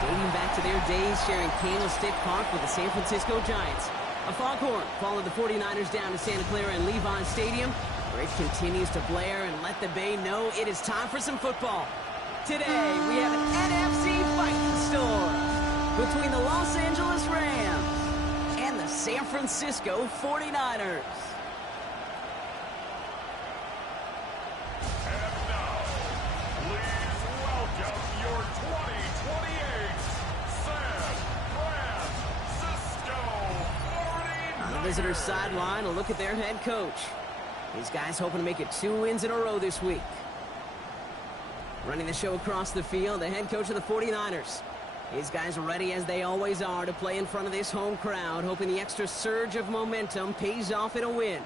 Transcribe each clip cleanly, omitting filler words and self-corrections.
Dating back to their days sharing Candlestick Park with the San Francisco Giants. A foghorn followed the 49ers down to Santa Clara and Levon Stadium, where it continues to blare and let the Bay know it is time for some football. Today, we have an NFC fight in store between the Los Angeles Rams and the San Francisco 49ers. Visitor sideline, a look at their head coach. These guys hoping to make it 2 wins in a row this week. Running the show across the field, the head coach of the 49ers. These guys are ready as they always are to play in front of this home crowd, hoping the extra surge of momentum pays off in a win.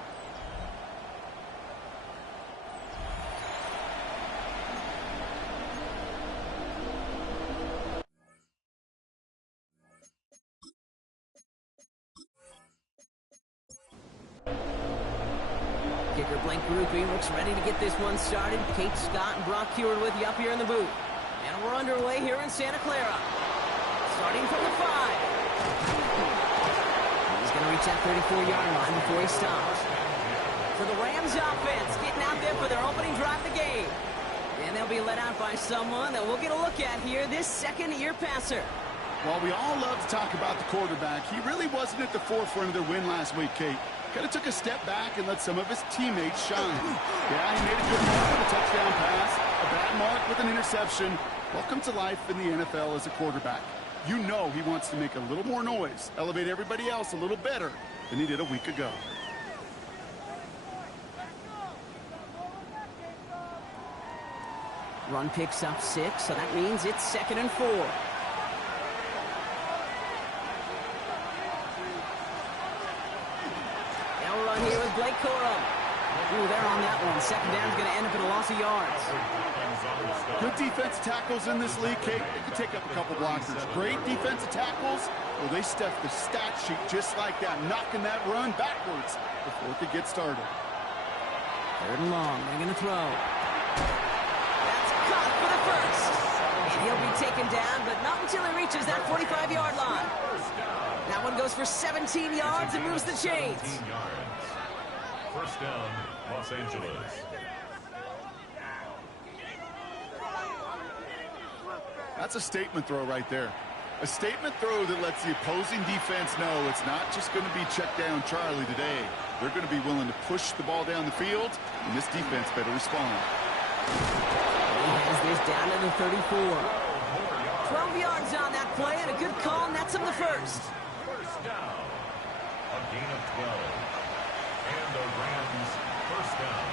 Kicker Blake Groupie looks ready to get this one started. Kate Scott and Brock Heward with you up here in the booth. And we're underway here in Santa Clara. Starting from the 5. He's going to reach that 34-yard line before he stops. So the Rams offense getting out there for their opening drive of the game. And they'll be led out by someone that we'll get a look at here, this second-year passer. Well, we all love to talk about the quarterback. He really wasn't at the forefront of their win last week, Kate. Kind of took a step back and let some of his teammates shine. Yeah, he made a good mark with a touchdown pass, a bad mark with an interception. Welcome to life in the NFL as a quarterback. You know he wants to make a little more noise, elevate everybody else a little better than he did a week ago. Run picks up 6, so that means it's 2nd and 4. Run here with Blake Corum. Ooh, they're on that one. Second down's going to end up in a loss of yards. Good defensive tackles in this league, Kate. They can take up a couple blockers. Great defensive tackles. Well, they stuffed the stat sheet just like that, knocking that run backwards before it could get started. 3rd and long. They're going to throw. That's caught for the first. And he'll be taken down, but not until he reaches that 45-yard line. That one goes for 17 yards and moves the chains. 1st down, Los Angeles. That's a statement throw right there. A statement throw that lets the opposing defense know it's not just going to be check down Charlie today. They're going to be willing to push the ball down the field, and this defense better respond. He has this down to the 34. 12 yards on that play, and a good call, and that's him the first. 1st down, a gain of 12. And the Rams, 1st down.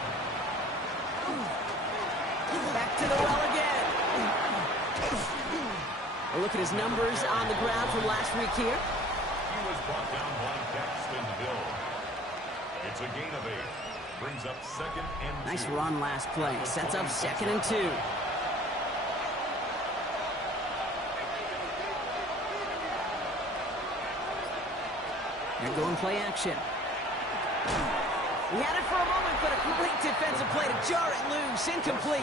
Back to the well again. A look at his numbers on the ground from last week here. He was brought down by Daxton Hill. It's a gain of 8. Brings up 2nd and 2. Nice run last play. Sets up 2nd and 2. They're going play action. He had it for a moment, but a complete defensive play to jar it loose. Incomplete.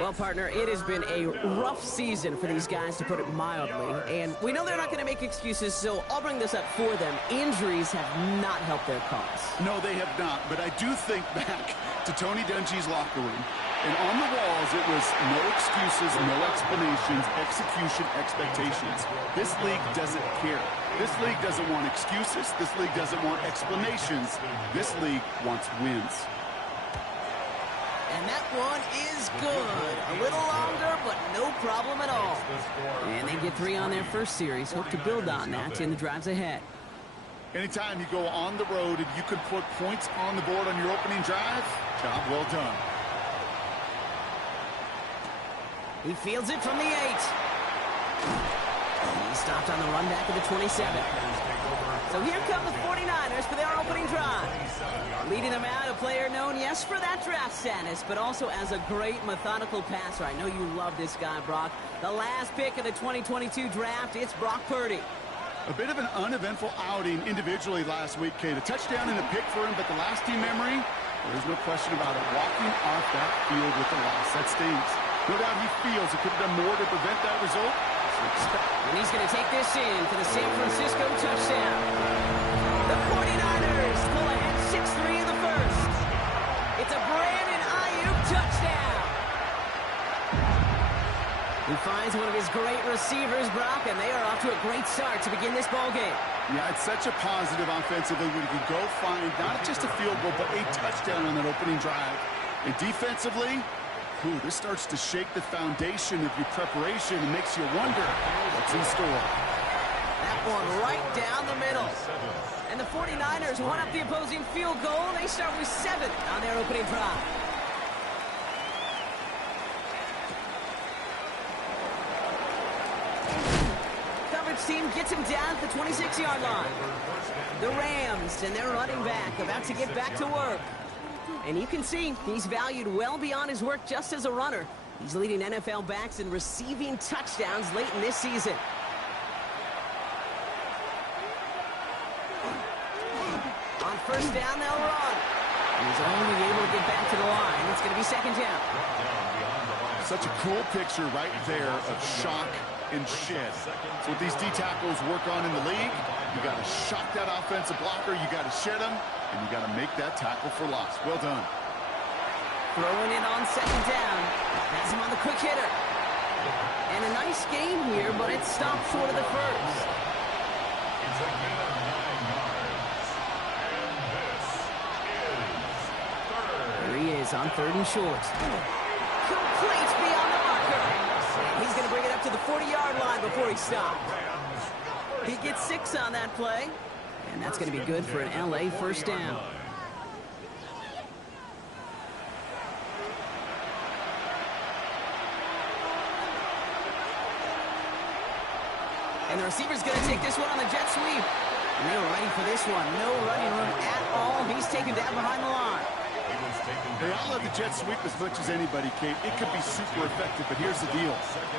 Well, partner, it has been a rough season for these guys, to put it mildly. And we know they're not going to make excuses, so I'll bring this up for them. Injuries have not helped their cause. No, they have not. But I do think back to Tony Dungy's locker room. And on the walls, it was no excuses, no explanations, execution, expectations. This league doesn't care. This league doesn't want excuses. This league doesn't want explanations. This league wants wins. And that one is good. A little longer, but no problem at all. And they get 3 on their first series. Hope to build on that in the drives ahead. Anytime you go on the road and you can put points on the board on your opening drive, job well done. He fields it from the 8. He stopped on the run back of the 27. So here come the 49ers for their opening drive. Leading them out, a player known, yes, for that draft status, but also as a great methodical passer. I know you love this guy, Brock. The last pick of the 2022 draft, it's Brock Purdy. A bit of an uneventful outing individually last week, Kate. A touchdown and a pick for him, but the lasting memory, there's no question about it. Walking off that field with the loss, that stings. No doubt he feels he could have done more to prevent that result. And he's going to take this in for the San Francisco touchdown. The 49ers pull ahead 6-3 in the first. It's a Brandon Ayuk touchdown. He finds one of his great receivers, Brock, and they are off to a great start to begin this ball game. Yeah, it's such a positive offensively when you can go find not just a field goal, but a touchdown on that opening drive. And defensively, this starts to shake the foundation of your preparation and makes you wonder what's in store. That one right down the middle. And the 49ers won up the opposing field goal. They start with 7 on their opening drive. Coverage team gets him down at the 26-yard line. The Rams and their running back about to get back to work. And you can see he's valued well beyond his work just as a runner. He's leading NFL backs in receiving touchdowns late in this season. On first down, they'll run. He's only able to get back to the line. It's going to be second down. Such a cool picture right there of shock and shed. So what these D tackles work on in the league, you got to shock that offensive blocker, you got to shed him, and you got to make that tackle for loss. Well done. Throwing it on second down. Has him on the quick hitter. And a nice game here, but it stopped short of the first. It's a gain of 9 yards. And this is third. Here he is on third and short. Complete beyond the marker. He's going to bring it up to the 40-yard line before he stops. He gets 6 on that play. And that's going to be good for an LA first down. And the receiver's going to take this one on the jet sweep. And they were ready for this one. No running room at all. He's taken down behind the line. Hey, I love the jet sweep as much as anybody, Kate. It could be super effective, but here's the deal.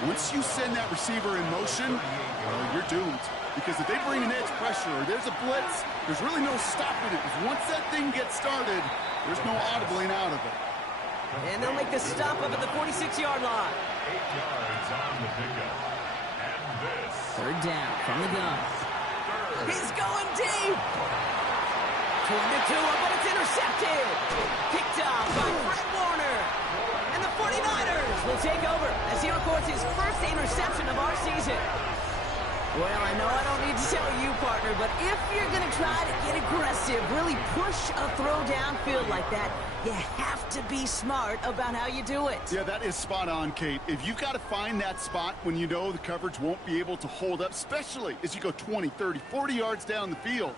Once you send that receiver in motion, well, you're doomed. Because if they bring an edge pressure or there's a blitz, there's really no stopping it. Because once that thing gets started, there's no audibling out of it. And they'll make the stop up at the 46-yard line. 8 yards on the pickup. And this. Third down from the gun. He's going deep. 22, but it's intercepted. Picked off by Fred Warner. And the 49ers will take over as he records his first interception of our season. Well, I know I don't need to tell you, partner, but if you're going to try to get aggressive, really push a throw downfield like that, you have to be smart about how you do it. Yeah, that is spot on, Kate. If you've got to find that spot when you know the coverage won't be able to hold up, especially as you go 20, 30, 40 yards down the field.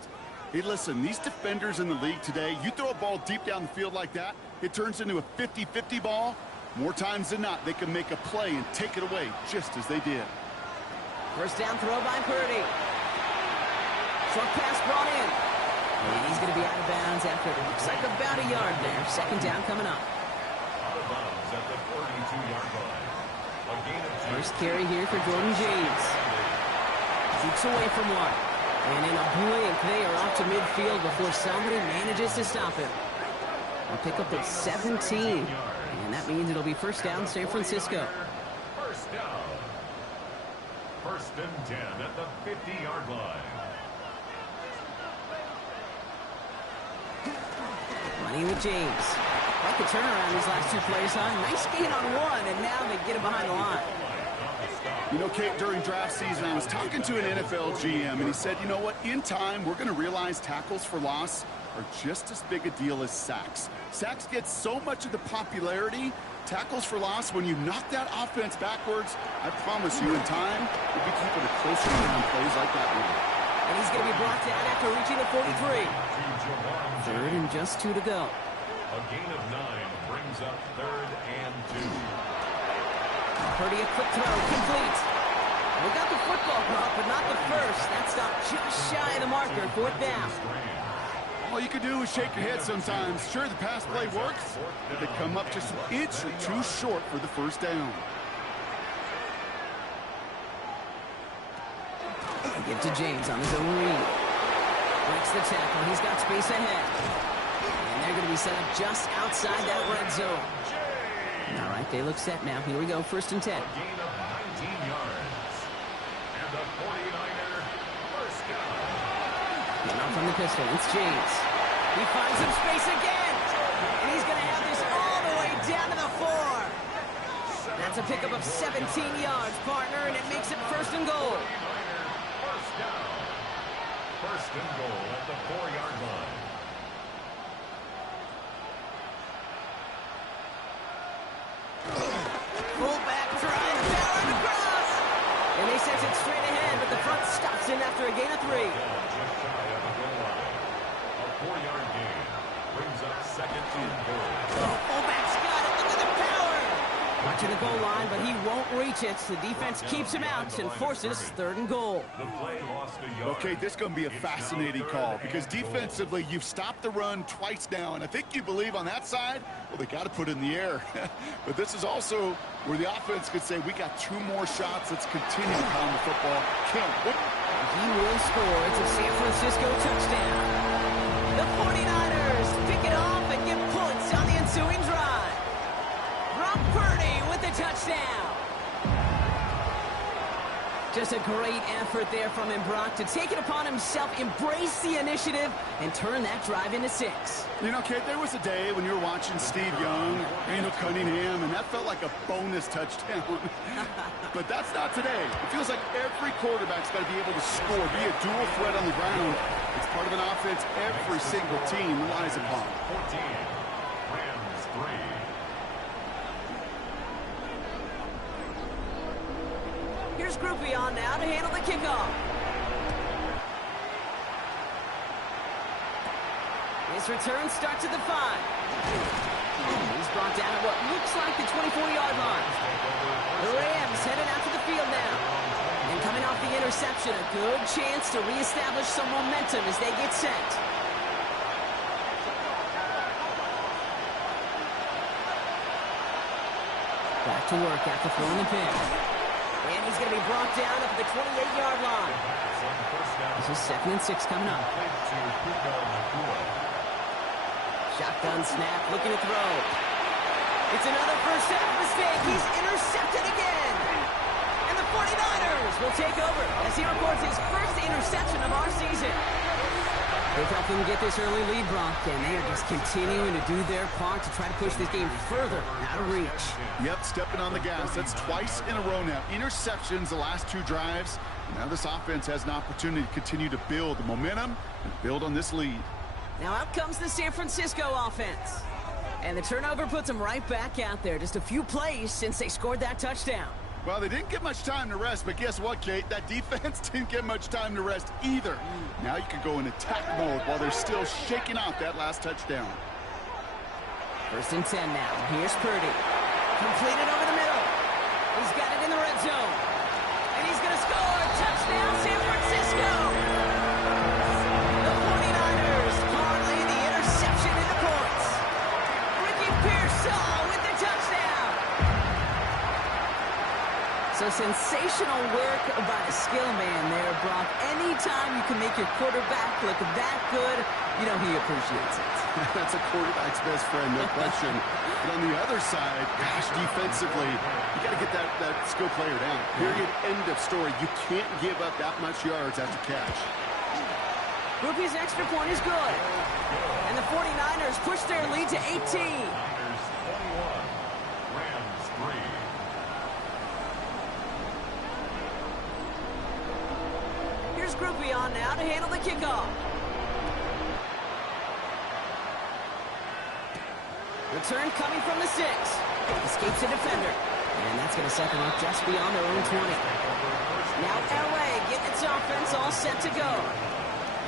Hey, listen, these defenders in the league today, you throw a ball deep down the field like that, it turns into a 50-50 ball. More times than not, they can make a play and take it away just as they did. First down throw by Purdy. Short pass brought in. And he's going to be out of bounds after it looks like about a yard there. Second down coming up. Out of bounds at the 42-yard line. A gain of 2. First carry here for Jordan James. Shoots away from one. And in a blink, they are off to midfield before somebody manages to stop him. A pickup of 17. And that means it'll be first down San Francisco. First down. First and 10 at the 50-yard line. Running with James. Like Quick a turnaround these last two plays, huh? Nice gain on one, and now they get it behind the line. You know, Kate, during draft season, I was talking to an NFL GM, and he said, you know what, in time, we're going to realize tackles for loss are just as big a deal as sacks. Sacks get so much of the popularity. Tackles for loss, when you knock that offense backwards, I promise you, in time, we'll be keeping a closer eye on plays like that one. And he's going to be brought down after reaching the 43. Third and just 2 to go. A gain of 9 brings up 3rd and 2. Purdy, a quick throw, complete. We got the football drop, but not the first. That stopped just shy of the marker, 4th down. All you can do is shake your head sometimes. Sure, the pass play works, but they come up just an inch or two short for the first down. Give to James on his own read. Breaks the tackle. He's got space ahead. And they're going to be set up just outside that red zone. All right, they look set now. Here we go, 1st and 10. A gain of 19 yards. And the 49er first down. Getting off on the pistol. It's James. He finds some space again. And he's going to have this all the way down to the 4. That's a pickup of 17 yards, partner, and it makes it 1st and goal. First down. 1st and goal at the 4-yard line. Fullback trying, barreling across. And they sent it straight ahead, but the front stops him after a gain of 3. Just shy of the goal line. A 4-yard gain brings up 2nd and goal. Fullback's got it. Look at the power. Watching the goal line, but he won't reach it. The defense keeps him out and forces 3rd and goal. The play lost a yard. Okay, this is going to be a fascinating call because defensively, you've stopped the run twice now, and I think you believe on that side, well, they got to put it in the air. But this is also where the offense could say, we got 2 more shots. Let's continue to pound the football. Can't wait. He will score. It's a San Francisco touchdown. The 49ers pick it off and get points on the ensuing drive. Brock Purdy with the touchdown. Just a great effort there from him, Brock, to take it upon himself, embrace the initiative, and turn that drive into 6. You know, Kate, there was a day when you were watching Steve Young, Randall Cunningham, and that felt like a bonus touchdown. But that's not today. It feels like every quarterback's got to be able to score, be a dual threat on the ground. It's part of an offense every single team relies upon. 14. Rams 3. Here's Groupie on now to handle the kickoff. His return starts at the 5. He's brought down at what looks like the 24-yard line. The Rams headed out to the field now. And coming off the interception, a good chance to reestablish some momentum as they get set. Back to work after throwing the pick. And he's going to be brought down up at the 28-yard line. This is 2nd and 6 coming up. Shotgun snap, looking to throw. It's another first half mistake. He's intercepted again. And the 49ers will take over as he records his first interception of our season. They've helped them get this early lead, Brock, and they are just continuing to do their part to try to push this game further out of reach. Yep, stepping on the gas. That's twice in a row now. Interceptions the last 2 drives. Now this offense has an opportunity to continue to build the momentum and build on this lead. Now out comes the San Francisco offense. And the turnover puts them right back out there. Just a few plays since they scored that touchdown. Well, they didn't get much time to rest, but guess what, Kate? That defense didn't get much time to rest either. Now you can go in attack mode while they're still shaking out that last touchdown. 1st and 10 now. Here's Purdy. Completed over the middle. He's got it in the red zone. And he's going to score. Touchdown, San Francisco. The 49ers parlay the interception into points. Ricky Pearsall with the touchdown. So sensational work by the skill man there, Brock. Anytime you can make your quarterback look that good, you know he appreciates it. That's a quarterback's best friend, no question. But on the other side, gosh, defensively, you got to get that skill player down. Period. End of story. You can't give up that much yards after catch. Groupie's extra point is good. And the 49ers push their lead to 18. 3. Here's Groupie on now to handle the kickoff. Return coming from the 6. Escapes a defender. And that's going to set them up just beyond their own 20. Now LA getting its offense all set to go.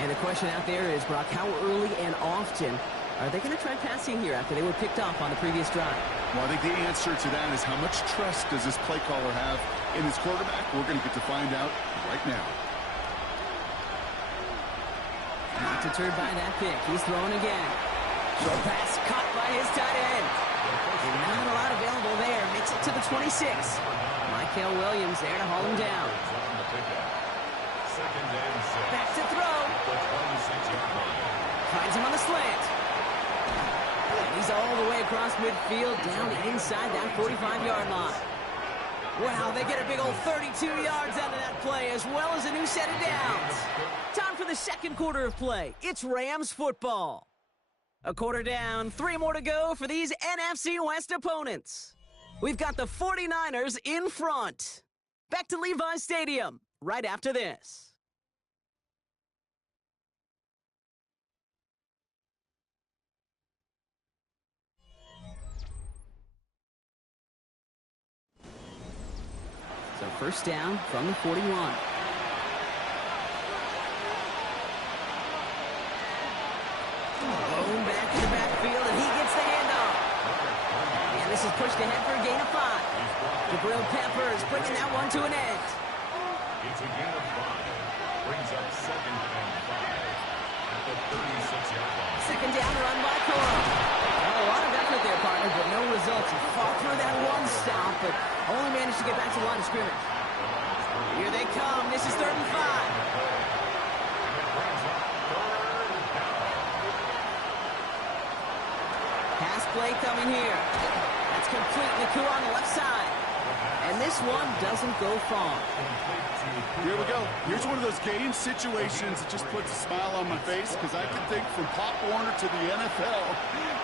And the question out there is, Brock, how early and often are they going to try passing here after they were picked off on the previous drive? Well, I think the answer to that is how much trust does this play caller have in his quarterback? We're going to get to find out right now. Not deterred by that pick. He's throwing again. Short pass caught by his tight end. And not a lot available there. Makes it to the 26. Michael Williams there to haul him down. Back to throw. Finds him on the slant. And he's all the way across midfield, down inside that 45-yard line. Wow, they get a big old 32 yards out of that play, as well as a new set of downs. Time for the second quarter of play. It's Rams football. A quarter down, 3 more to go for these NFC West opponents. We've got the 49ers in front. Back to Levi's Stadium right after this. So first down from the 41. Blown back to the backfield, and he gets the handoff. And this is pushed ahead for a gain of 5. Jabril Peppers bringing that one to an end. It's a gain of 5. Brings up 2nd and 5 at the 36-yard line. Second down run by Coro. A lot of effort there, partner, but no results. He fought through that one stop, but only managed to get back to the line of scrimmage. Here they come. This is 3rd and 5. Pass play coming here. That's complete. Naku on the left side. And this one doesn't go far. Here we go. Here's one of those game situations that just puts a smile on my face, because I can think from Pop Warner to the NFL,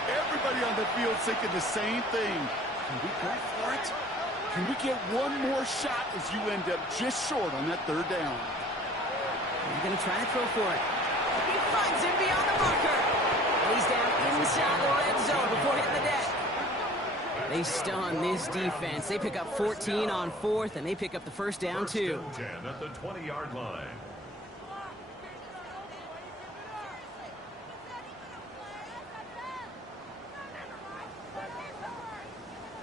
everybody on the field thinking the same thing. Can we go for it? Can we get one more shot as you end up just short on that 3rd down? He's going to try to throw for it. He finds him beyond the marker. And he's down inside the red zone before hitting the deck. They stun this defense. They pick up 14 on 4th, and they pick up the first down, too. 10 at the 20-yard line.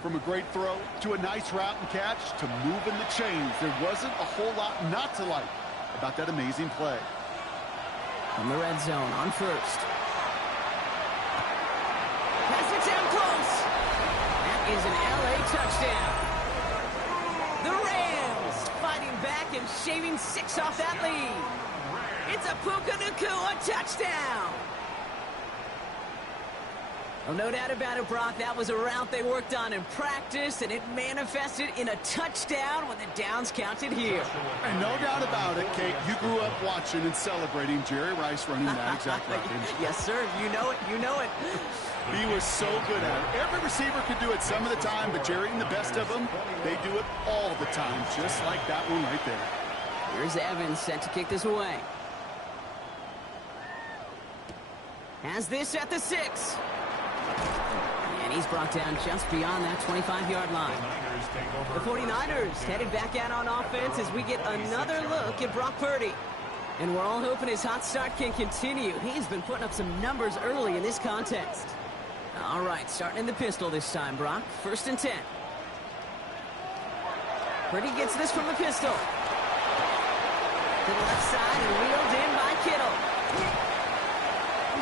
From a great throw to a nice route and catch to moving the chains, there wasn't a whole lot not to like about that amazing play. From the red zone on 1st. Pass it down close. That is an LA touchdown. The Rams fighting back and shaving 6 off that lead. It's a Puka Nacua touchdown. Well, no doubt about it, Brock. That was a route they worked on in practice, and it manifested in a touchdown when the downs counted here. And no doubt about it, Kate, you grew up watching and celebrating Jerry Rice running that exact route. Yes, sir. You know it. You know it. He was so good at it. Every receiver could do it some of the time, but Jerry and the best of them, they do it all the time, just like that one right there. Here's Evans set to kick this away. Has this at the 6. And he's brought down just beyond that 25-yard line. The 49ers headed back out on offense as we get another look at Brock Purdy. And we're all hoping his hot start can continue. He's been putting up some numbers early in this contest. All right, starting in the pistol this time, Brock. 1st and 10. Purdy gets this from the pistol. To the left side and wheeled in by Kittle.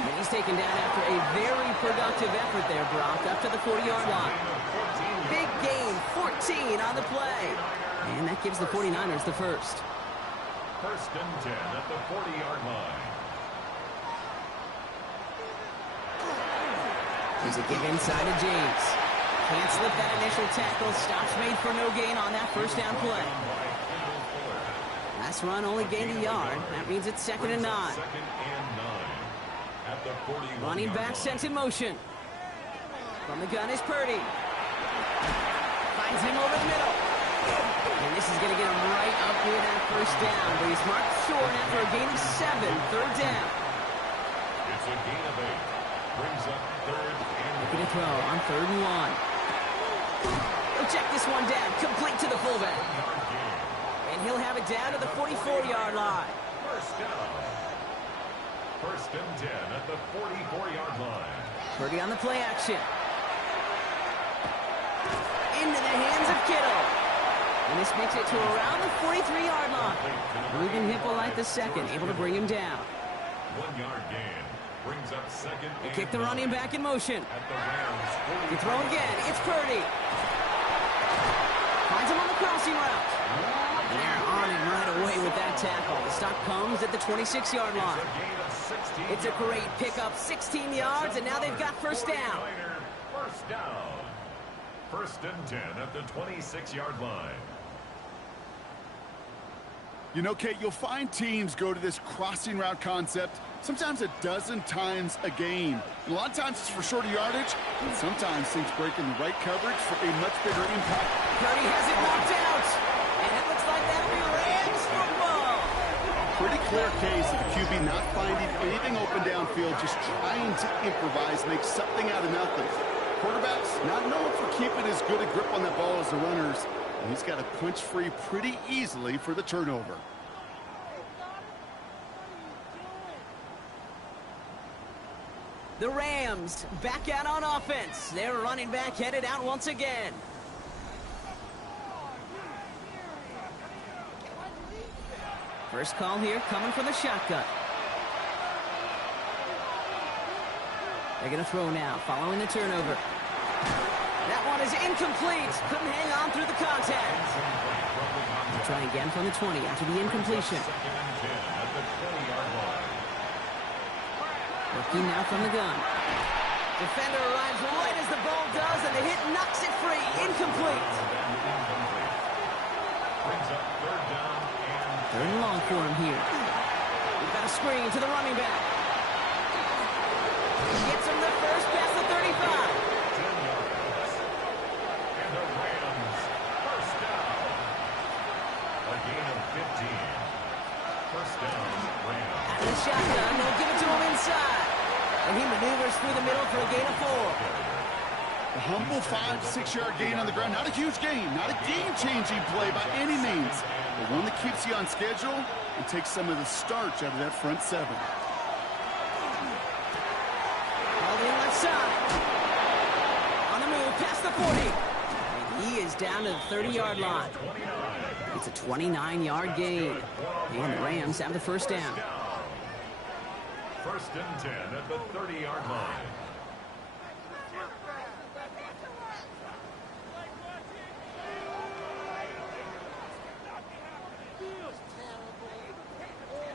And he's taken down after a very productive effort there, Brock, up to the 40-yard line. Big gain, 14 on the play. And that gives the 49ers the first. 1st and 10 at the 40-yard line. Here's a give inside to James. Can't slip that initial tackle. Stops made for no gain on that first down play. Last run only gained a yard. That means it's 2nd and 9. 2nd and 9 at the 41. Running back sent in motion. From the gun is Purdy. Finds him over the middle. And this is going to get him right up near that first down. But he's marked short after a gain of 7. Third down. It's a gain of 8. Brings up third and Looking to throw on 3rd and 1. He'll check this one down. Complete to the fullback. And he'll have it down to the 44-yard line. first down. First and 10 at the 44-yard line. Purdy on the play action. Into the hands of Kittle. And this makes it to around the 43-yard line. Ruben Hippolyte II able to bring him down. 1-yard gain. Brings up second. They kick the running back in motion. At the Rams. They throw again. It's Purdy. Finds him on the crossing route. And they're on him right away with that tackle. The stop comes at the 26-yard line. It's a great pickup. 16 yards, and now they've got first down. First down. First and 10 at the 26-yard line. You know, Kate, you'll find teams go to this crossing route concept sometimes a dozen times a game. And a lot of times it's for shorter yardage, and sometimes things break in the right coverage for a much bigger impact. Purdy has it knocked out, and it looks like that'll be Rams football. Pretty clear case of the QB not finding anything open downfield, just trying to improvise, make something out of nothing. Quarterbacks not known for keeping as good a grip on that ball as the runners. And he's got to punch free pretty easily for the turnover. The Rams back out on offense. Their running back headed out once again. First call here coming from the shotgun. They're going to throw now following the turnover. That one is incomplete. Couldn't hang on through the contact. They'll try again from the 20 after the incompletion. Working now from the gun. Defender arrives right as the ball does, and the hit knocks it free. Incomplete. Third and long for him here. We've got a screen to the running back. He gets him the first past the 35. Out of the shotgun, they'll give it to him inside. And he maneuvers through the middle for a gain of 4. A humble 5-6 yard gain on the ground. Not a huge gain, not a game-changing play by any means, but one that keeps you on schedule and takes some of the starch out of that front 7. All the left side. On the move, past the 40. And he is down to the 30-yard line. It's a 29-yard gain. And the Rams have the first down. First and 10 at the 30-yard line.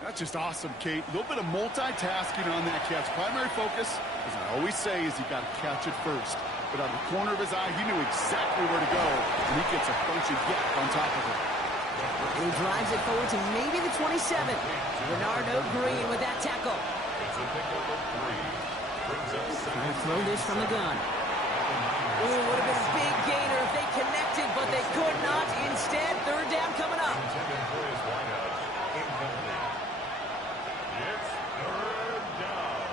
That's just awesome, Kate. A little bit of multitasking on that catch. Primary focus, as I always say, is you got to catch it first. But out of the corner of his eye, he knew exactly where to go, and he gets a bunch of yak on top of it. And he drives it forward to maybe the 27. Bernardo Green with that tackle. It's a pickup of 3. Trying to throw this from the gun. Ooh, would have been a big gainer if they connected, but they could not. Instead, third down coming up. Intended for his wideout. Incomplete. It's third down.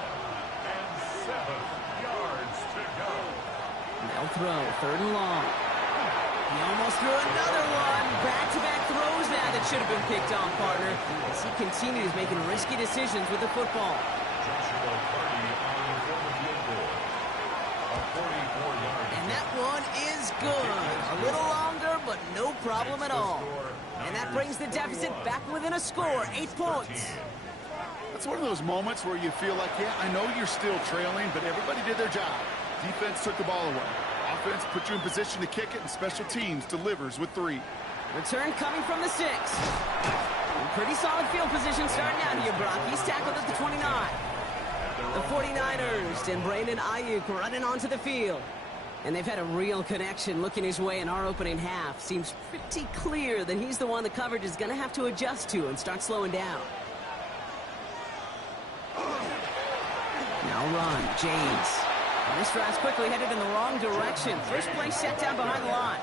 And 7 yards to go. They'll throw, third and long. He almost threw another one. Back-to-back throws now that should have been picked off, partner, as he continues making risky decisions with the football. Joshua Purdy on the field goal. A 44-yard. And that one is good. A little longer, but no problem at all. And that brings the deficit back within a score, 8 points. That's one of those moments where you feel like, yeah, I know you're still trailing, but everybody did their job. Defense took the ball away. Offense put you in position to kick it, and special teams delivers with 3. Return coming from the 6. And pretty solid field position starting out here, Brock. He's tackled at the 29. The 49ers and Brandon Ayuk running onto the field. And they've had a real connection looking his way in our opening half. Seems pretty clear that he's the one the coverage is going to have to adjust to and start slowing down. Now run, James. And this drive's quickly headed in the wrong direction. First play set down behind the line.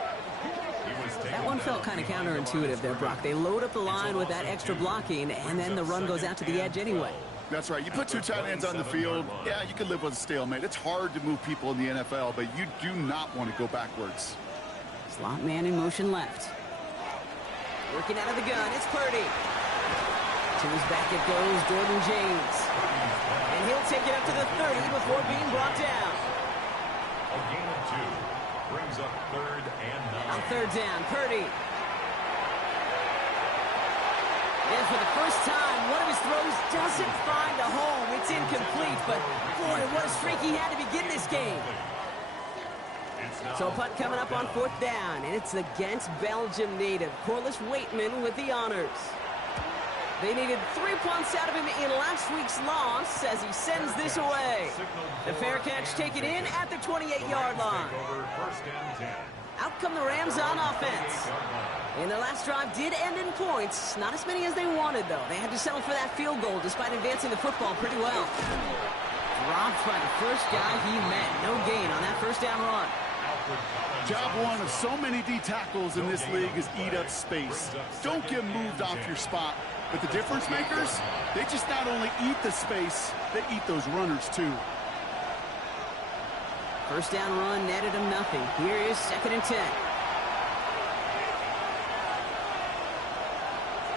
That one felt kind of counterintuitive there, Brock. They load up the line with that extra blocking, and then the run goes out to the edge anyway. That's right. You put two tight ends on the field, yeah, you can live with a stalemate. It's hard to move people in the NFL, but you do not want to go backwards. Slot man in motion left. Working out of the gun, it's Purdy. To his back it goes, Jordan James. And he'll take it up to the 30 before being brought down. A gain of 2 brings up 3rd and 9. On 3rd down, Purdy. And for the first time, one of his throws doesn't find a home. It's incomplete, but boy, what a streak he had to begin this game. So a punt coming up on 4th down, and it's against Belgium native Corliss Waitman with the honors. They needed 3 punts out of him in last week's loss as he sends this away. The fair catch taken in at the 28-yard line. Out come the Rams on offense. And their last drive did end in points. Not as many as they wanted, though. They had to settle for that field goal despite advancing the football pretty well. Dropped by the first guy he met. No gain on that first down run. Job one of so many D tackles in this league is eat up space. Don't get moved off your spot. But the difference makers, they just not only eat the space, they eat those runners too. First down run netted him nothing. Here is 2nd and 10.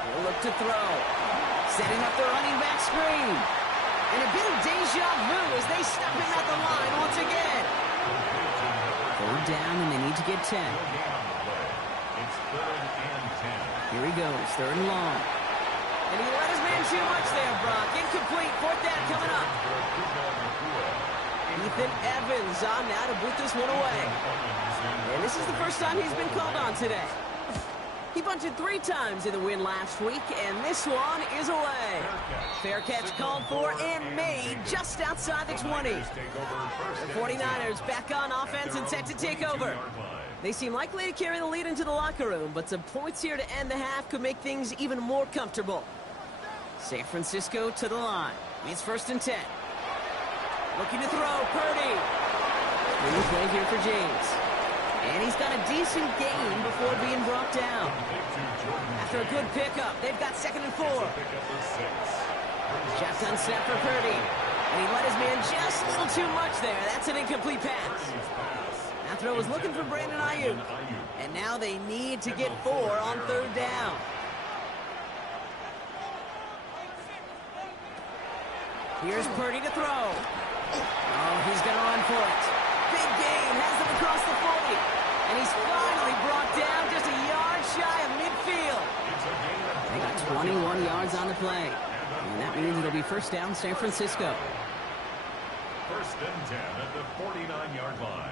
He'll look to throw. Setting up the running back screen. And a bit of deja vu as they stop him at the line once again. 3rd down, and they need to get 10. It's 3rd and 10. Here he goes, 3rd and long. And he let his man too much there, Brock. Incomplete, 4th down coming up. Ethan Evans on now to boot this one away. And this is the first time he's been called on today. He bunted 3 times in the win last week, and this one is away. Fair catch called for and made just outside the 20. The 49ers back on offense and set to take over. They seem likely to carry the lead into the locker room, but some points here to end the half could make things even more comfortable. San Francisco to the line. It's 1st and 10. Looking to throw, Purdy. Free play here for James. And he's got a decent gain before being brought down. After a good pickup, they've got 2nd and 4. Shotgun snap for Purdy. And he let his man just a little too much there. That's an incomplete pass. That throw was looking for Brandon Ayuk. And now they need to get 4 on 3rd down. Here's Purdy to throw. Oh, he's going to run for it. Big gain, has him across the 40. And he's finally brought down just a yard shy of midfield. They got 21 yards on the play. And that means it'll be 1st down, San Francisco. 1st and 10 at the 49-yard line.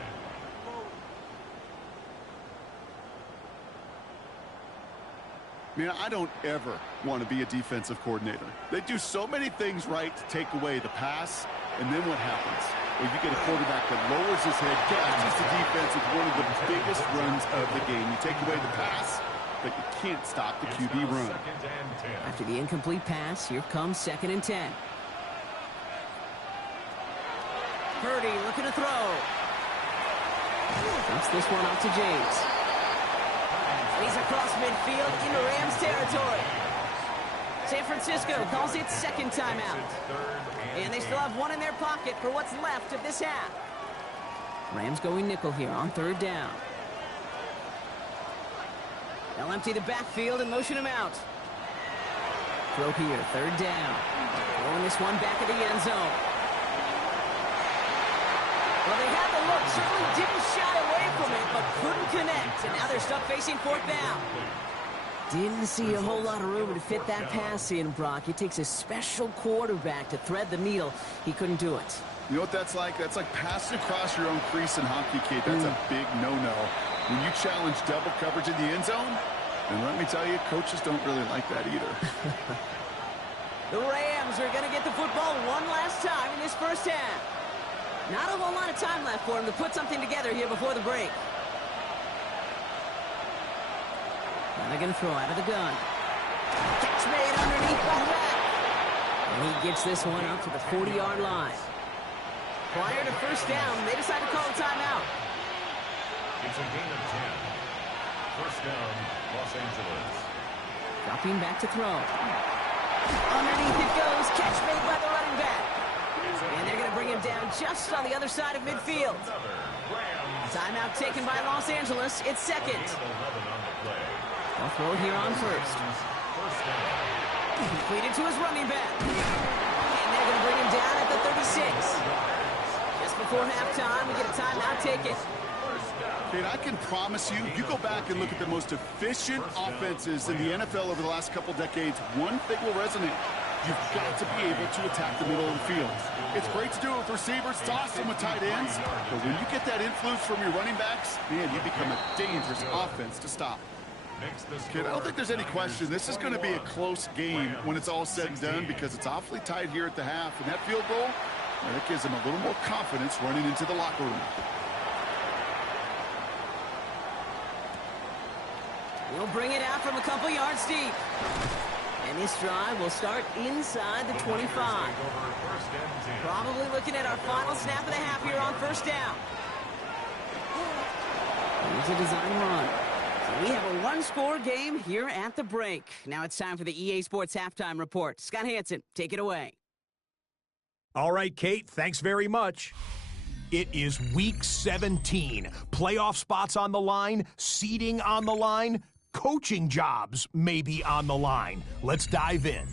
Man, I don't ever want to be a defensive coordinator. They do so many things right to take away the pass, and then what happens? Well, you get a quarterback that lowers his head, catches the defense with one of the biggest runs of the game. You take away the pass, but you can't stop the QB run. After the incomplete pass, here comes 2nd and 10. Purdy looking to throw. Dumps this one off to James. He's across midfield into Rams territory. San Francisco calls it 2nd timeout. And they still have 1 in their pocket for what's left of this half. Rams going nickel here on 3rd down. They'll empty the backfield and motion him out. Throw here, 3rd down. Throwing this one back at the end zone. Well, they had the look, certainly didn't shy away from it, but couldn't connect. And now they're stuck facing 4th down. Didn't see a whole lot of room to fit that pass in, Brock. It takes a special quarterback to thread the needle. He couldn't do it. You know what that's like? That's like passing across your own crease in hockey, Kate. That's a big no-no. When you challenge double coverage in the end zone, and let me tell you, coaches don't really like that either. The Rams are going to get the football one last time in this first half. Not a whole lot of time left for him to put something together here before the break. Now they're going to throw out of the gun. Catch made underneath the back. And he gets this one up to the 40-yard line. Prior to 1st down, they decide to call a timeout. It's a gain of 10. First down, Los Angeles. Dropping back to throw. Underneath it goes. Catch made by the running back. And they're going to bring him down just on the other side of midfield. Timeout taken by Los Angeles. It's second. They'll throw here on first. Completed to his running back. And they're going to bring him down at the 36. Just before halftime, we get a timeout taken. And I can promise you, you go back and look at the most efficient offenses in the NFL over the last couple decades, one thing will resonate. You've got to be able to attack the middle of the field. It's great to do it with receivers, toss them with tight ends, but when you get that influence from your running backs, man, you become a dangerous offense to stop. Kid, I don't think there's any question. This is going to be a close game when it's all said and done because it's awfully tight here at the half. And that field goal, that gives them a little more confidence running into the locker room. We'll bring it out from a couple yards deep. And this drive will start inside the 25. Probably looking at our final snap of the half here on first down. Here's a design run. So we have a one-score game here at the break. Now it's time for the EA Sports Halftime Report. Scott Hansen, take it away. All right, Kate, thanks very much. It is Week 17. Playoff spots on the line, seeding on the line, coaching jobs may be on the line. Let's dive in.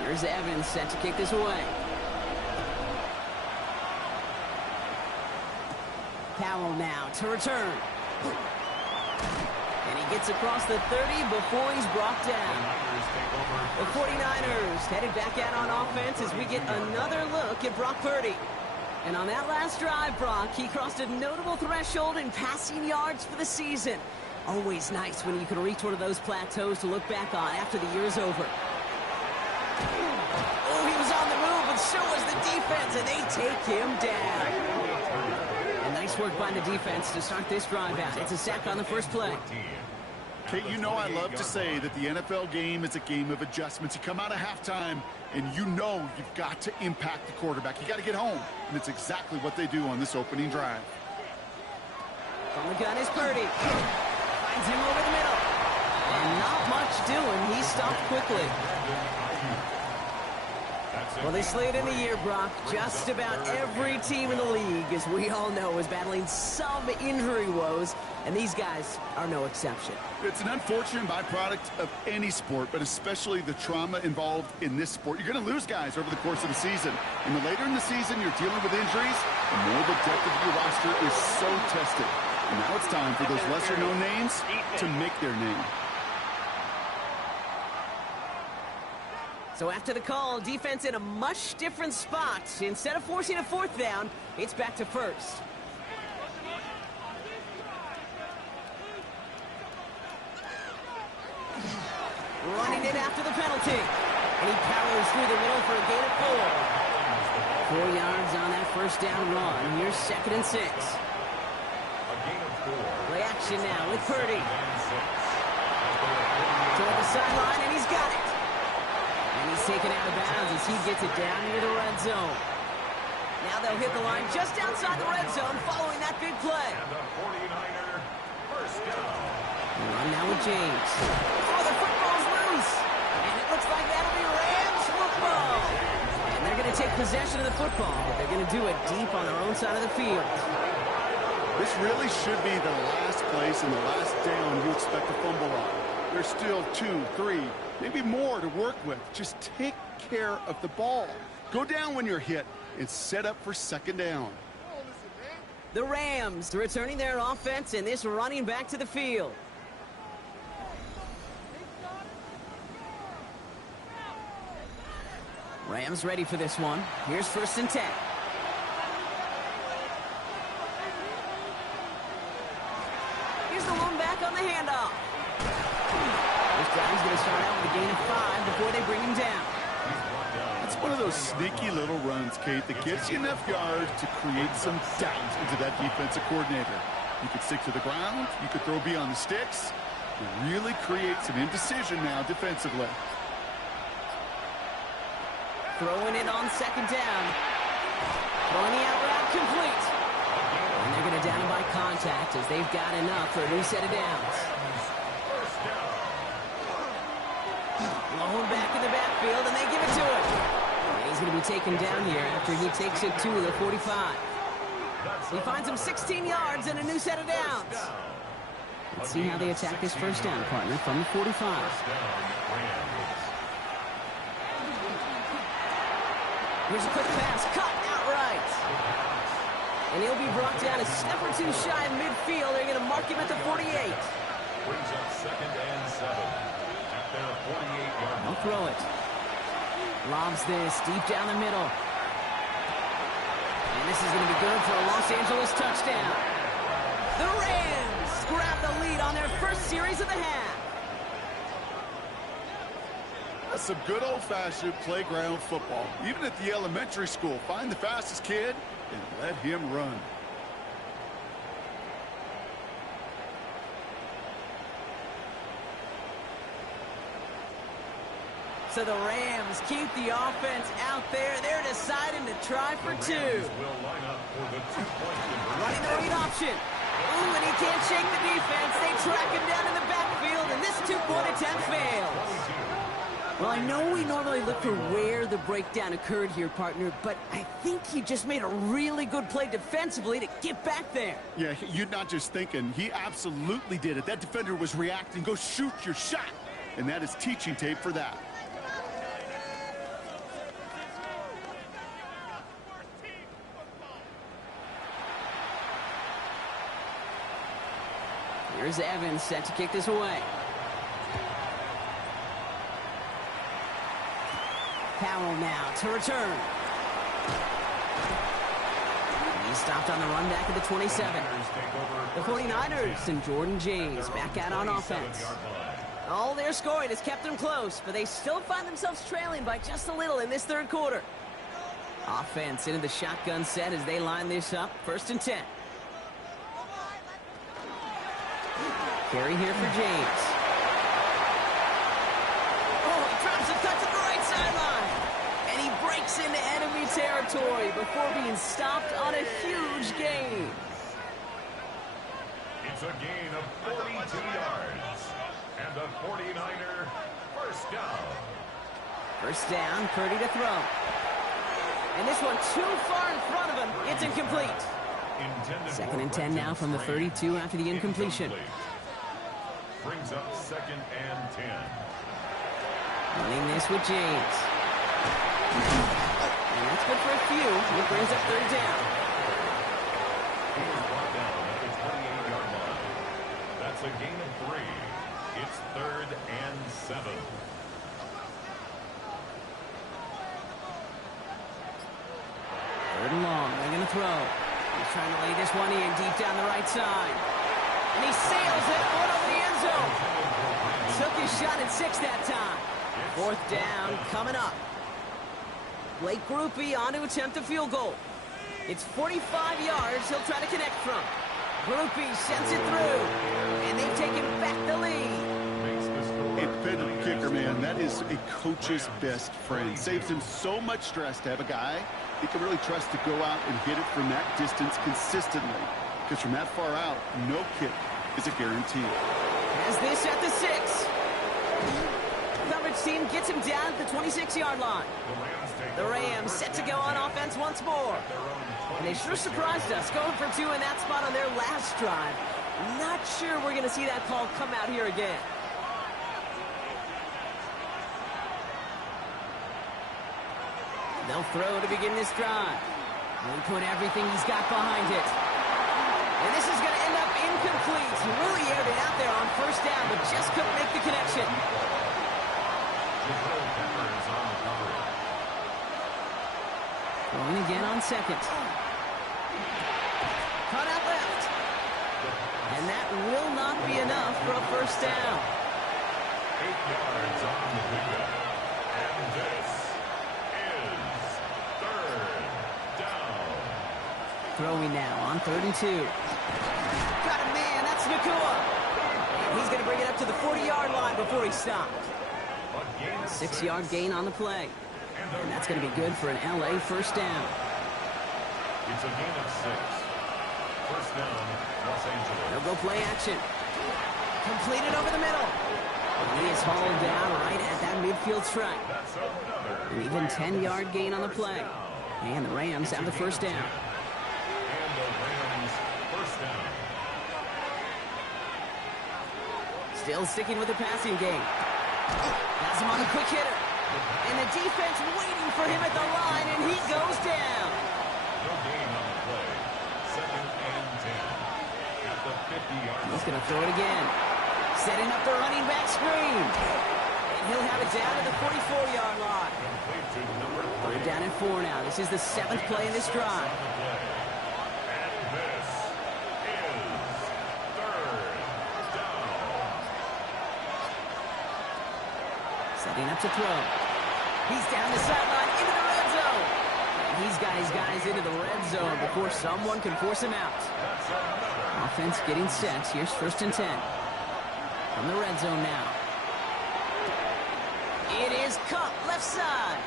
Here's Evans set to kick this away. Powell now to return. And he gets across the 30 before he's brought down. The 49ers headed back out on offense as we get another look at Brock Purdy. And on that last drive, Brock, he crossed a notable threshold in passing yards for the season. Always nice when you can reach one of those plateaus to look back on after the year's over. Oh, he was on the move, but so was the defense, and they take him down. And nice work by the defense to start this drive out. It's a sack on the first play. Kate, you know I love to say that the NFL game is a game of adjustments. You come out of halftime, and you know you've got to impact the quarterback. You got to get home, and it's exactly what they do on this opening drive. From the gun is Purdy. Finds him over the middle. And not much doing. He stopped quickly. Well, this late in the year, Brock, just about every team in the league, as we all know, is battling some injury woes, and these guys are no exception. It's an unfortunate byproduct of any sport, but especially the trauma involved in this sport. You're going to lose guys over the course of the season. And the later in the season you're dealing with injuries, the more the depth of your roster is so tested. And now it's time for those lesser-known names to make their name. So after the call, defense in a much different spot. Instead of forcing a fourth down, it's back to first. Running it after the penalty. And he powers through the middle for a gain of 4. 4 yards on that first down run. Here's 2nd and 6. Play action now with Purdy. Toward the sideline, and he's got it. And he's taken out of bounds as he gets it down near the red zone. Now they'll hit the line just outside the red zone following that big play. Run now with James. Oh, the football's loose. And it looks like that'll be Rams football. And they're going to take possession of the football, but they're going to do it deep on their own side of the field. This really should be the last place and the last down you expect to fumble on. There's still 2, 3, maybe more to work with. Just take care of the ball. Go down when you're hit and set up for 2nd down. The Rams returning their offense and this running back to the field. Rams ready for this one. Here's 1st and 10. Here's the lone back on the handoff. This drive's going to start out with a gain of 5 before they bring him down. It's one of those sneaky little runs, Kate, that gives you enough yards to create some doubt into that defensive coordinator. You could stick to the ground. You could throw beyond the sticks. Really creates an indecision now defensively. Throwing it on second down. Throwing the out route complete. And they're going to down him by contact as they've got enough for a new set of downs. Blown back in the backfield, and they give it to him. And he's going to be taken down here after he takes it to the 45. He finds him 16 yards and a new set of downs. Let's see how they attack this first down, partner, from the 45. Here's a quick pass, cut outright. And he'll be brought down a step or two shy of midfield. They're going to mark him at the 48. Brings up 2nd and 7. At their 48-yard line. He'll throw it. Lobs this deep down the middle. And this is going to be good for a Los Angeles touchdown. The Rams grab the lead on their first series of the half. That's some good old-fashioned playground football. Even at the elementary school, find the fastest kid and let him run. So the Rams keep the offense out there. They're deciding to try for two. Will line up for the 2-point conversion. Running the read option. Ooh, and he can't shake the defense. They track him down in the backfield, and this two-point attempt fails. Well, I know we normally look for where the breakdown occurred here, partner, but I think he just made a really good play defensively to get back there. Yeah, you're not just thinking. He absolutely did it. That defender was reacting. Go shoot your shot. And that is teaching tape for that. Here's Evans set to kick this away. Powell now to return. He stopped on the run back at the 27. The 49ers and Jordan James back out on offense. All their scoring has kept them close, but they still find themselves trailing by just a little in this third quarter. Offense into the shotgun set as they line this up. 1st and 10. Carry here for James. Oh, he drops a touch at the right sideline. And he breaks into enemy territory before being stopped on a huge gain. It's a gain of 42 yards. And a 49er first down. First down, Purdy to throw. And this one too far in front of him. It's incomplete. 2nd and 10 now from the 32 after the incompletion. Brings up 2nd and 10. Running this with James. And that's good for a few. It brings up 3rd down. He's brought down at the 28-yard line. That's a gain of 3. It's 3rd and 7. 3rd and long. They're going to throw. He's trying to lay this one in deep down the right side. And he sails it on over the end zone. Took his shot at 6 that time. 4th down coming up. Blake Grupe on to attempt a field goal. It's 45 yards he'll try to connect from. Grupe sends it through. And they've taken back the lead. Independent kicker, man, that is a coach's best friend. Saves him so much stress to have a guy he can really trust to go out and hit it from that distance consistently. Because from that far out, no kick is a guarantee. Has this at the 6. Coverage team gets him down at the 26-yard line. The Rams set to go on offense once more. And they sure surprised us, going for 2 in that spot on their last drive. Not sure we're going to see that call come out here again. They'll throw to begin this drive. He'll put everything he's got behind it. And this is going to end up incomplete. He really aired it out there on 1st down, but just couldn't make the connection. Going again on 2nd. Cut out left. And that will not be enough for a 1st down. 8 yards on the pickup. And this is 3rd down. Throwing now on 3rd and 2. Got a man, that's Nakua. he's going to bring it up to the 40-yard line before he stopped. 6-yard gain on the play. And that's going to be good for an LA first down. It's a gain of 6. First down, Los Angeles. They'll go play action. Completed over the middle. And he is hauled down right at that midfield stripe. An even 10-yard gain on the play. And the Rams have the first down. And the Rams first down. Still sticking with the passing game. Has him on a quick hitter. And the defense waiting for him at the line, and he goes down. No gain on the play. 2nd and 10. At the 50-yard line. He's going to throw it again. Setting up the running back screen. And he'll have it down to the 44-yard line. Complete to number 3. We're down at 4 now. This is the 7th play in this drive. And this is 3rd down. Setting up to throw. He's down the sideline into the red zone. And he's got his guys into the red zone before someone can force him out. Offense getting set. Here's 1st and 10. From the red zone now. It is Cup, left side.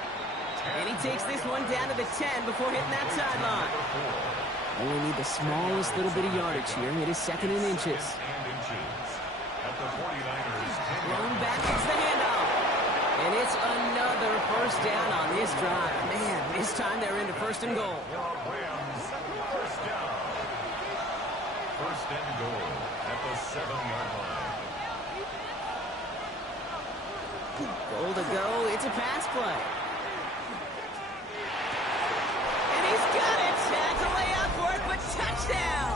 And he takes this one down to the 10 before hitting that sideline. Only need the smallest little bit of yardage here. It is 2nd and inches. At the 49ers. Thrown back, it's the handoff. And it's another first down on this drive. Man, this time they're into 1st and goal. Rams first down. 1st and goal at the 7-yard line. Goal to go. It's a pass play. And he's got it. Tackle lay out for it, but touchdown.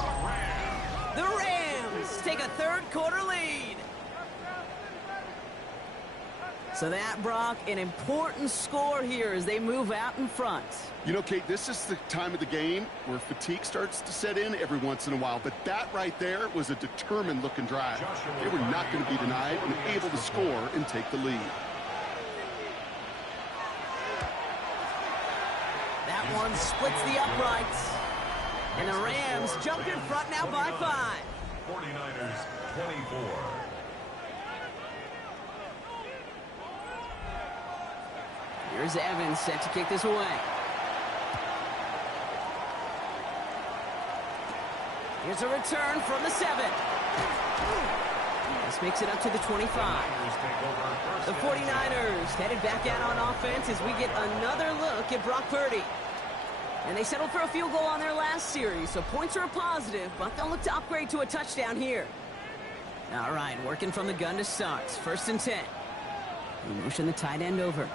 The Rams take a 3rd quarter lead. So that, Brock, an important score here as they move out in front. You know, Kate, this is the time of the game where fatigue starts to set in every once in a while. But that right there was a determined-looking drive. They were not going to be denied and able to score and take the lead. That one splits the uprights. And the Rams jump in front now by 5. 49ers 24. Here's Evans set to kick this away. Here's a return from the 7. This makes it up to the 25. The 49ers headed back out on offense as we get another look at Brock Purdy. And they settled for a field goal on their last series, so points are a positive, but they'll look to upgrade to a touchdown here. All right, working from the gun to start. 1st and 10. We motion the tight end over.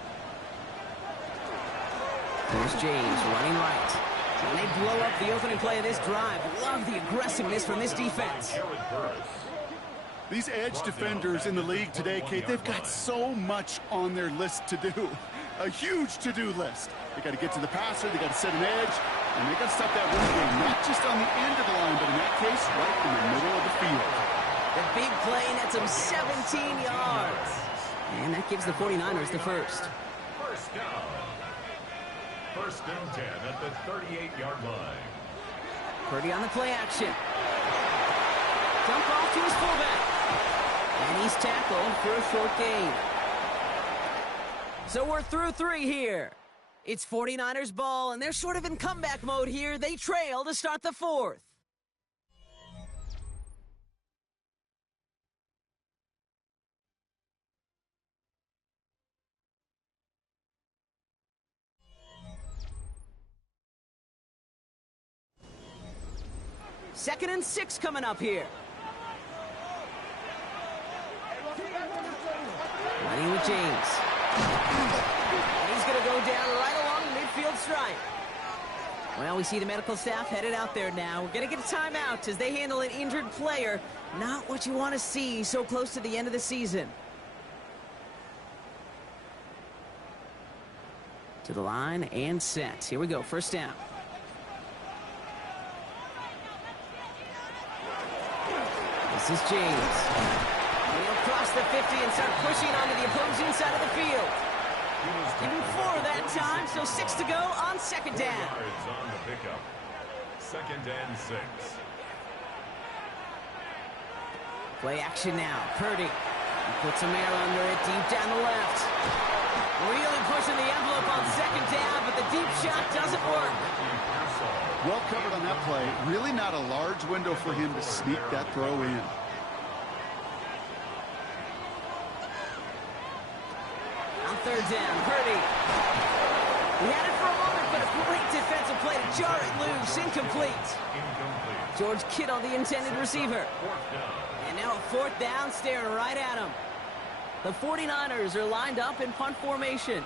There's James running right. And they blow up the opening play of this drive. Love the aggressiveness from this defense. These edge defenders in the league today, Kate, they've got so much on their list to do. A huge to-do list. They got to get to the passer, they got to set an edge, and they got to stop that run game, not just on the end of the line, but in that case, right in the middle of the field. The big play nets them 17 yards. And that gives the 49ers the first. First down. 1st and 10 at the 38-yard line. Purdy on the play action. Dump off to his fullback. And he's tackled for a short gain. So we're through 3 here. It's 49ers ball, and they're sort of in comeback mode here. They trail to start the 4th. Second and 6 coming up here. Running with James. And he's going to go down right along the midfield stripe. Well, we see the medical staff headed out there now. We're going to get a timeout as they handle an injured player. Not what you want to see so close to the end of the season. To the line and set. Here we go. First down. This is James. He'll cross the 50 and start pushing onto the opposing side of the field. Even 4 that time, so 6 to go on 2nd down. Yards on the pickup. 2nd and 6. Play action now. Purdy. He puts some air under it, deep down the left. Really pushing the envelope on second down, but the deep shot doesn't work. Well covered on that play. Really not a large window for him to sneak that throw in. On third down, Purdy. He had it for a moment, but a great defensive play to jar it loose. Incomplete. George Kittle, the intended receiver. And now a fourth down, staring right at him. The 49ers are lined up in punt formation.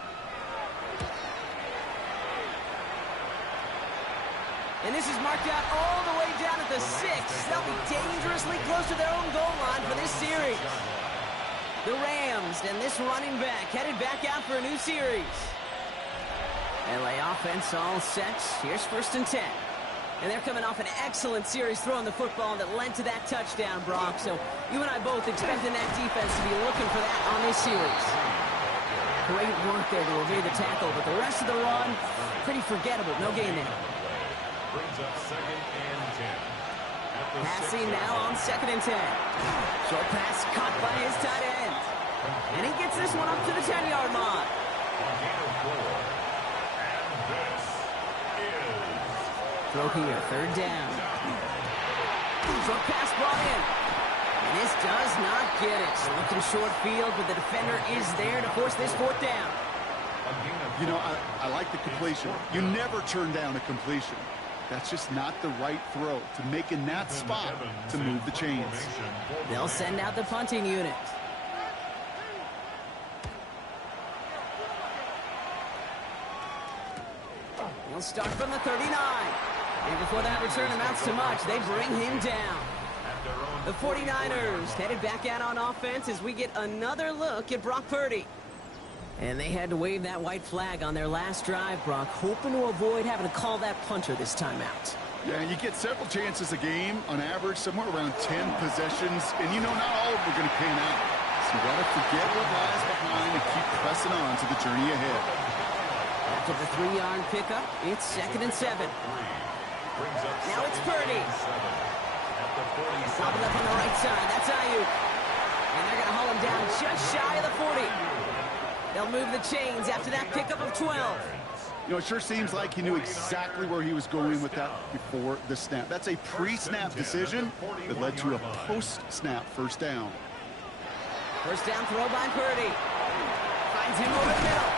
And this is marked out all the way down at the 6. They'll be dangerously close to their own goal line for this series. The Rams and this running back headed back out for a new series. LA offense all set. Here's 1st and 10. And they're coming off an excellent series throwing the football that led to that touchdown, Brock. So you and I both expecting that defense to be looking for that on this series. Great work there to evade the tackle, but the rest of the run, pretty forgettable. No gain there. Brings up 2nd and 10. Passing now on 2nd and 10. Short pass caught by his tight end. And he gets this one up to the 10-yard line. Throw here, 3rd down. Short pass brought in. And this does not get it. Looking short field, but the defender is there to force this 4th down. You know, I like the completion. You never turn down a completion. That's just not the right throw to make in that spot to move the chains. They'll send out the punting unit. He'll start from the 39. And before that return amounts to much, they bring him down. The 49ers headed back out on offense as we get another look at Brock Purdy. And they had to wave that white flag on their last drive, Brock, hoping to avoid having to call that punter this time out. Yeah, you get several chances a game, on average, somewhere around 10 possessions, and you know not all of them are going to pan out. So you got to forget what lies behind and keep pressing on to the journey ahead. After the 3-yard pickup, it's 2nd and 7. Now it's Purdy. Popping up on the right side, that's Ayuk. And they're going to haul him down just shy of the 40. They'll move the chains after that pickup of 12. You know, it sure seems like he knew exactly where he was going with that before the snap. That's a pre-snap decision that led to a post-snap 1st down. 1st down throw by Purdy. Finds him over the middle.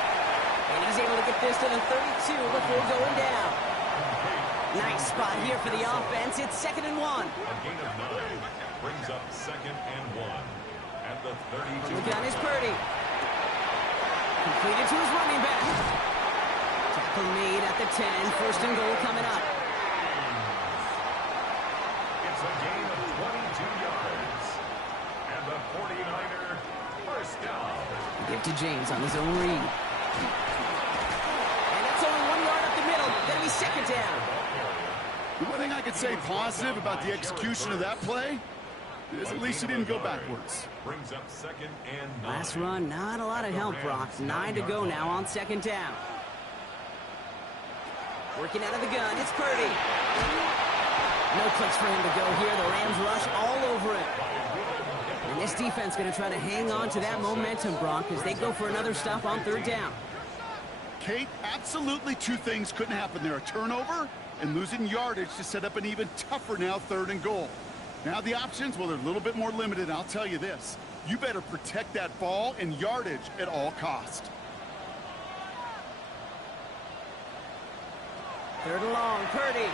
And he's able to get this to the 32 before going down. Nice spot here for the offense. It's 2nd and 1. A gain of 9 brings up 2nd and 1 at the 32. Look out, is Purdy. Completed to his running back. Tackle made at the 10. 1st and goal coming up. It's a gain of 22 yards. And the 49er 1st down. Give to James on his own read. And that's only 1 yard up the middle. Gonna be 2nd down. The one thing I could say positive about the execution of that play is at least he didn't go backwards. Brings up 2nd and 9. Last run, not a lot of help, Brock. 9 to go now on 2nd down. Working out of the gun, it's Purdy. No place for him to go here. The Rams rush all over it. And this defense going to try to hang on to that momentum, Brock, as they go for another stop on 3rd down. Kate, absolutely 2 things couldn't happen there. A turnover and losing yardage to set up an even tougher now 3rd and goal. Now the options, well, they're a little bit more limited. I'll tell you this. You better protect that ball and yardage at all cost. 3rd and long, Purdy.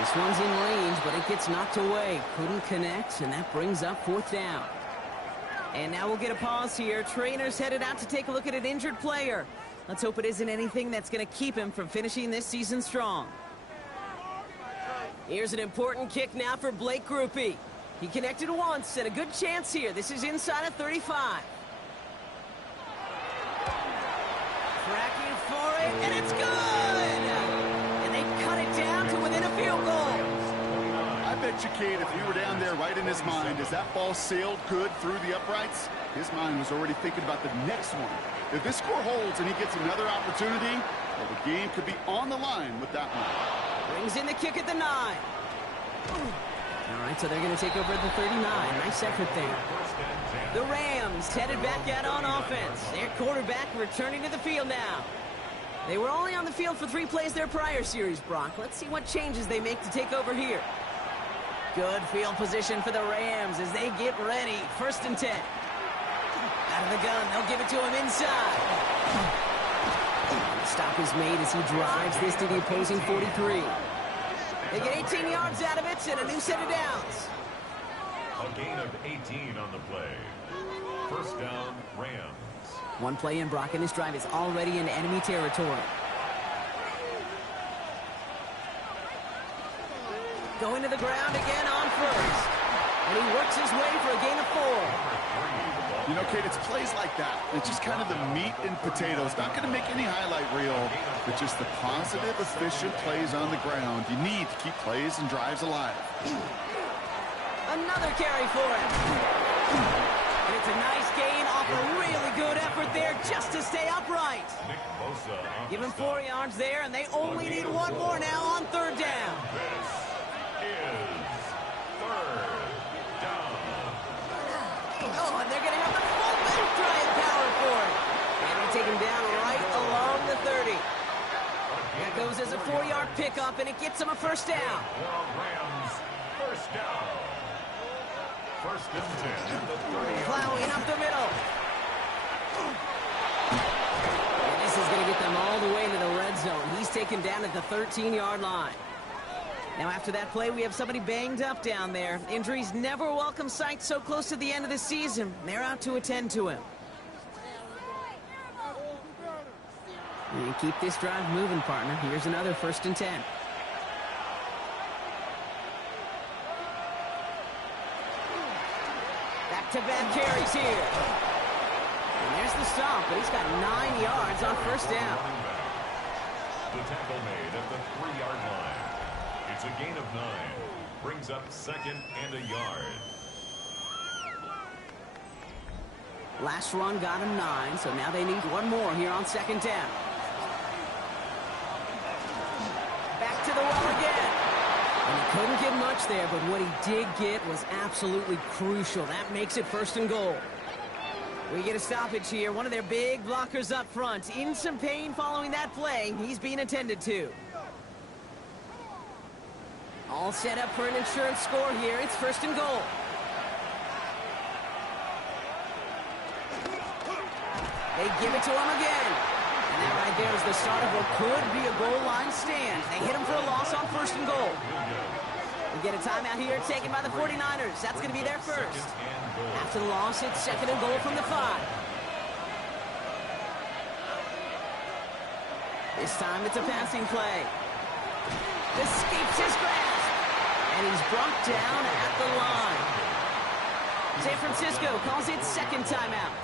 This one's in range, but it gets knocked away. Couldn't connect, and that brings up 4th down. And now we'll get a pause here. Trainers headed out to take a look at an injured player. Let's hope it isn't anything that's going to keep him from finishing this season strong. Here's an important kick now for Blake Grupe. He connected once, and a good chance here. This is inside of 35. Tracking for it, and it's good! And they cut it down to within a field goal. I bet you, Kate, if you were down there right in his mind, as that ball sailed good through the uprights, his mind was already thinking about the next one. If this score holds and he gets another opportunity, well, the game could be on the line with that one. Brings in the kick at the 9. All right, so they're going to take over at the 39. Nice effort there. The Rams headed back out on offense. Their quarterback returning to the field now. They were only on the field for 3 plays their prior series, Brock. Let's see what changes they make to take over here. Good field position for the Rams as they get ready. 1st and 10. Out of the gun, they'll give it to him inside. The stop is made as he drives this to the opposing 43. They get 18 yards out of it and a new set of downs. A gain of 18 on the play. 1st down, Rams. One play in, Brock, and this drive is already in enemy territory. Going to the ground again on 1st. And he works his way for a gain of 4. You know, Kate, it's plays like that. It's just kind of the meat and potatoes. Not going to make any highlight reel, but just the positive, efficient plays on the ground. You need to keep plays and drives alive. Another carry for him. And it's a nice gain off a really good effort there just to stay upright. Give him 4 yards there, and they only need 1 more now on 3rd down. This is 3rd down. Oh, and they're going to have the full back drive power for it. And they take him down right along the 30. That goes as a 4-yard pickup, and it gets him a 1st down. Rams, 1st down. 1st and 10 at the 30. Plowing up the middle. And this is going to get them all the way to the red zone. He's taken down at the 13-yard line. Now, after that play, we have somebody banged up down there. Injuries never a welcome sight so close to the end of the season. They're out to attend to him. And keep this drive moving, partner. Here's another 1st and 10. Back-to-back carries here. And there's the stop, but he's got 9 yards on 1st down. The tackle made at the 3-yard line. It's a gain of 9. Brings up 2nd and a yard. Last run got him 9, so now they need 1 more here on 2nd down. Back to the well again. And he couldn't get much there, but what he did get was absolutely crucial. That makes it 1st and goal. We get a stoppage here. One of their big blockers up front. In some pain following that play. He's being attended to. All set up for an insurance score here. It's 1st and goal. They give it to him again. And that right there is the start of what could be a goal line stand. They hit him for a loss on 1st and goal. We get a timeout here taken by the 49ers. That's going to be their 1st. After the loss, it's 2nd and goal from the 5. This time it's a passing play. Escapes his grasp. And he's brought down at the line. San Francisco calls it 2nd timeout.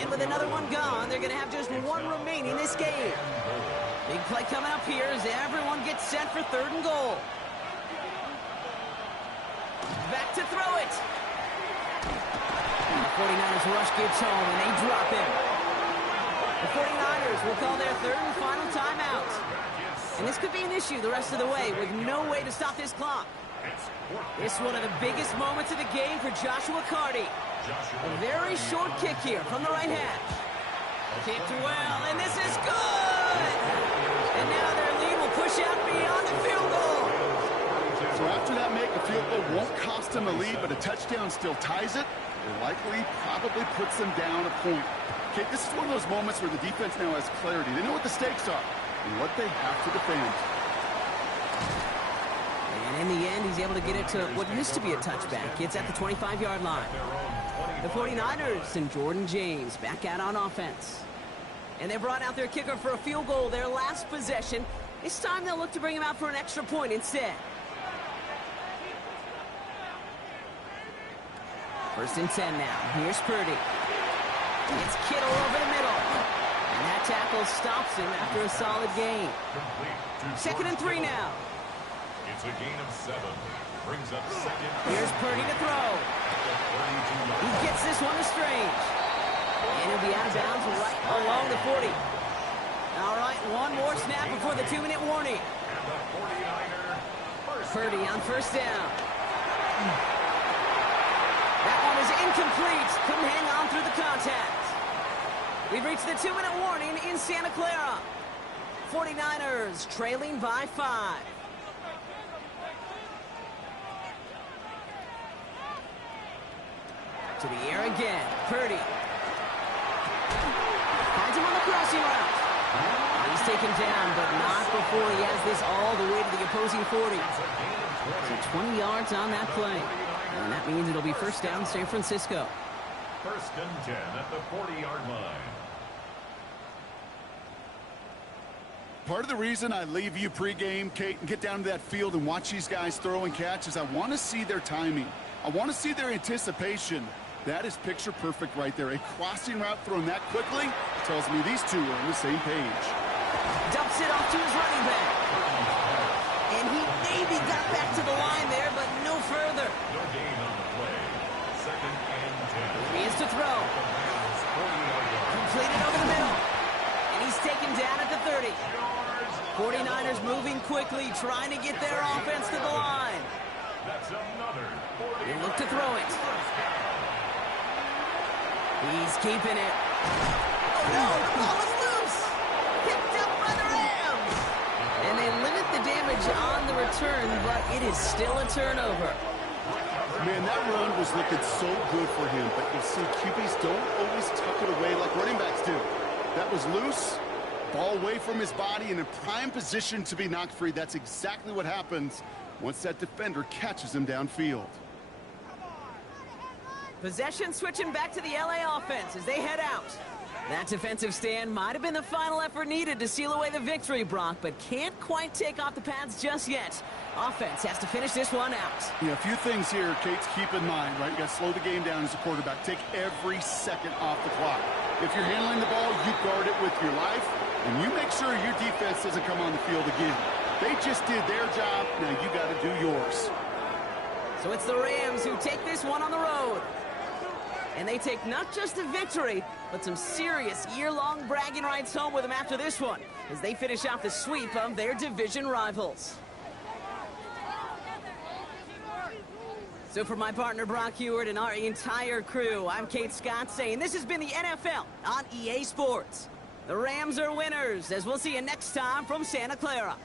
And with another one gone, they're going to have just 1 remaining this game. Big play coming up here as everyone gets set for 3rd and goal. Back to throw it. And the 49ers rush gets home, and they drop him. The 49ers will call their 3rd and final timeout. And this could be an issue the rest of the way with no way to stop this clock. This is one of the biggest moments of the game for Joshua Carty. A very short kick here from the right hash. Kicked well, and this is good! And now their lead will push out beyond the field goal. So after that make, a field goal won't cost them a lead, but a touchdown still ties it. It likely probably puts them down a point. Okay, this is one of those moments where the defense now has clarity. They know what the stakes are and what they have to defend. And in the end, he's able to get it to what used to be a touchback. It's at the 25-yard line. The 49ers and Jordan James back out on offense. And they brought out their kicker for a field goal their last possession. This time they'll look to bring him out for an extra point instead. 1st and 10 now. Here's Purdy. It's Kittle over the middle. And that tackle stops him after a solid gain. 2nd and 3 now. It's a gain of 7. Brings up 2nd. Here's Purdy to throw. He gets this one to Strange. And he'll be out of bounds right along the 40. All right, one more snap before the 2-minute warning. Purdy on first down. That one is incomplete. Couldn't hang on through the contact. We've reached the 2-minute warning in Santa Clara. 49ers trailing by 5. To the air again. Purdy. Finds him on the crossing route. He's taken down, but not before he has this all the way to the opposing 40. So 20 yards on that play. And that means it'll be first down San Francisco. First and 10 at the 40-yard line. Part of the reason I leave you pregame, Kate, and get down to that field and watch these guys throw and catch is I want to see their timing. I want to see their anticipation. That is picture perfect right there. A crossing route thrown that quickly tells me these two are on the same page. Dumps it off to his running back. And he maybe got back to the line there, but no further. No gain on the play. Second and 10. He is to throw. Completed over the middle. And he's taken down at the 30. 49ers moving quickly, trying to get their offense to the line. That's another 40. They look to throw it. He's keeping it. Oh no, the ball is loose. Picked up by the Rams. And they limit the damage on the return, but it is still a turnover. Man, that run was looking so good for him, but you'll see QBs don't always tuck it away like running backs do. That was loose, ball away from his body and in prime position to be knocked free. That's exactly what happens once that defender catches him downfield. Possession switching back to the LA offense as they head out. That defensive stand might have been the final effort needed to seal away the victory, Brock, but can't quite take off the pads just yet. Offense has to finish this one out. Yeah, a few things here, Kate, keep in mind, right? You got to slow the game down as a quarterback. Take every second off the clock. If you're handling the ball, you guard it with your life, and you make sure your defense doesn't come on the field again. They just did their job. Now you got to do yours. So it's the Rams who take this one on the road. And they take not just a victory, but some serious year-long bragging rights home with them after this one, as they finish out the sweep of their division rivals. So for my partner Brock Heward and our entire crew, I'm Kate Scott saying this has been the NFL on EA Sports. The Rams are winners, as we'll see you next time from Santa Clara.